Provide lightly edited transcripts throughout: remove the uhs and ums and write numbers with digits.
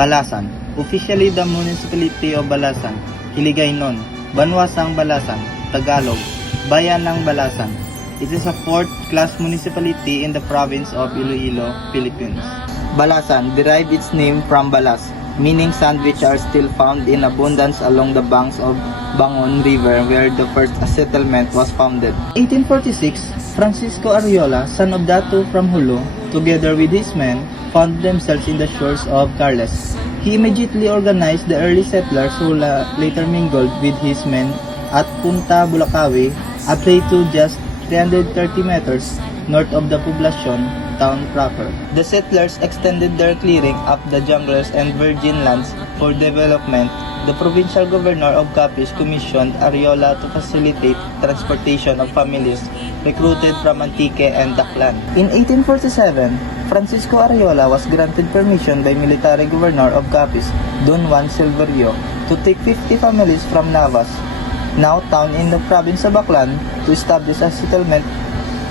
Balasan. Officially the municipality of Balasan, Hiligaynon, Banwasang Balasan, Tagalog, Bayan ng Balasan. It is a fourth-class municipality in the province of Iloilo, Philippines. Balasan derived its name from balas, meaning sand, which are still found in abundance along the banks of Bangon River, where the first settlement was founded. 1846, Francisco Ariola, son of Datu from Hulo, together with his men, found themselves in the shores of Carles. He immediately organized the early settlers who later mingled with his men at Punta Bulacawi, a plateau just 330 meters north of the Poblacion town proper. The settlers extended their clearing up the jungles and virgin lands for development. The provincial governor of Capiz commissioned Ariola to facilitate transportation of families recruited from Antique and Daklan. In 1847, Francisco Ariola was granted permission by military governor of Capiz, Don Juan Silverio, to take 50 families from Navas, now town in the province of Baclan, to establish a settlement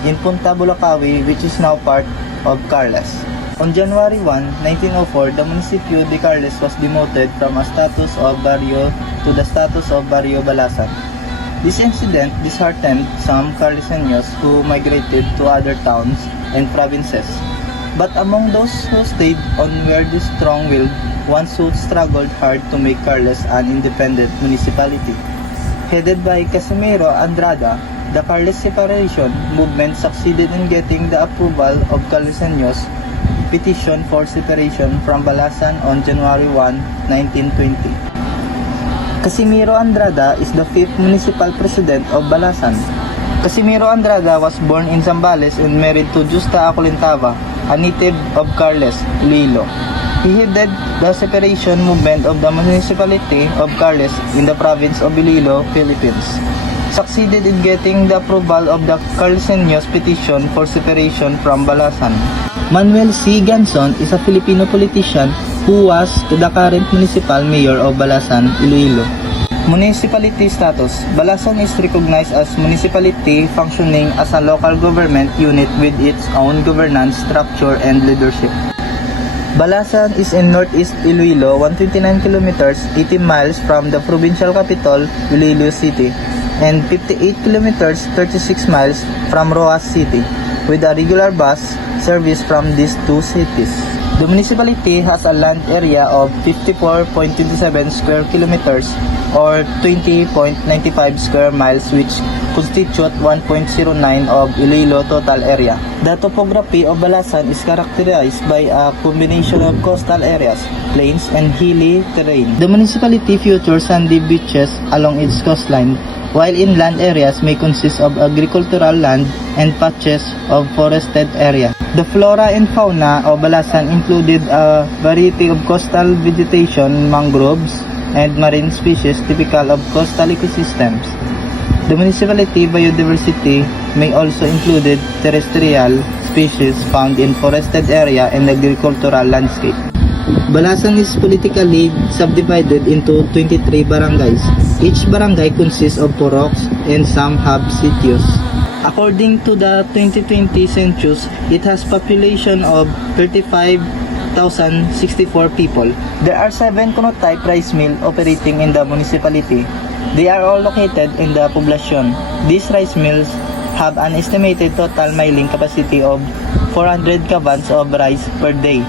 in Punta Bulacawi, which is now part of Carles. On January 1, 1904, the Municipio de Carles was demoted from a status of barrio to the status of Barrio Balasan. This incident disheartened some Carleseños who migrated to other towns and provinces. But among those who stayed on were the strong-willed ones who struggled hard to make Carles an independent municipality. Headed by Casimiro Andrada, the Carles separation movement succeeded in getting the approval of Carleseños' petition for separation from Balasan on January 1, 1920. Casimiro Andrada is the fifth municipal president of Balasan. Casimiro Andrada was born in Zambales and married to Justa Acolintava, a native of Carles, Iloilo. He headed the separation movement of the municipality of Carles in the province of Iloilo, Philippines. Succeeded in getting the approval of the Carleseños petition for separation from Balasan. Manuel C. Ganson is a Filipino politician who was the current municipal mayor of Balasan, Iloilo. Municipality status. Balasan is recognized as municipality functioning as a local government unit with its own governance structure and leadership. Balasan is in northeast Iloilo, 129 kilometers, 80 miles from the provincial capital, Iloilo City, and 58 kilometers, 36 miles from Roas City, with a regular bus service from these two cities. The municipality has a land area of 54.27 square kilometers or 20.95 square miles, which constitute 1.09 of Iloilo total area. The topography of Balasan is characterized by a combination of coastal areas, plains, and hilly terrain. The municipality features sandy beaches along its coastline, while inland areas may consist of agricultural land and patches of forested area. The flora and fauna of Balasan included a variety of coastal vegetation, mangroves, and marine species typical of coastal ecosystems. The municipality biodiversity may also include terrestrial species found in forested area and agricultural landscape. Balasan is politically subdivided into 23 barangays. Each barangay consists of poroks and some have sitios. According to the 2020 census, it has population of 35,064 people. There are 7 Kunotype rice mill operating in the municipality. They are all located in the Poblacion. These rice mills have an estimated total milling capacity of 400 cabans of rice per day.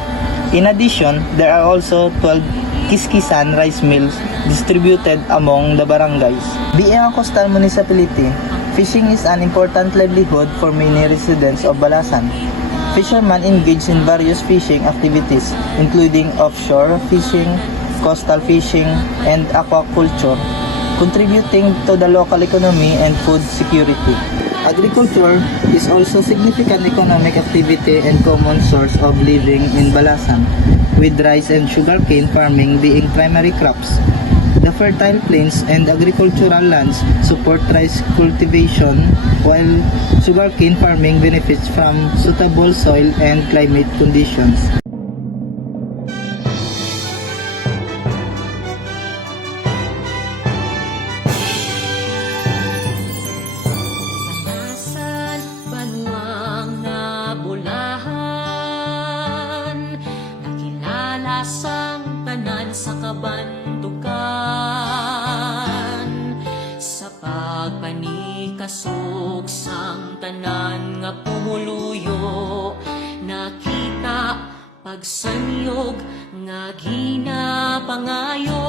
In addition, there are also 12 Kiskisan rice mills distributed among the barangays. Being a coastal municipality, fishing is an important livelihood for many residents of Balasan. Fishermen engage in various fishing activities, including offshore fishing, coastal fishing, and aquaculture, contributing to the local economy and food security. Agriculture is also significant economic activity and common source of living in Balasan, with rice and sugarcane farming being primary crops. The fertile plains and agricultural lands support rice cultivation, while sugarcane farming benefits from suitable soil and climate conditions. Balasan, Banuang Nabulahan, nakilala sang tanan sa kabantukan. Sa pagpanikasok sang tanan nga pumuluyo, nakita pagsanyog nga ginapangayo.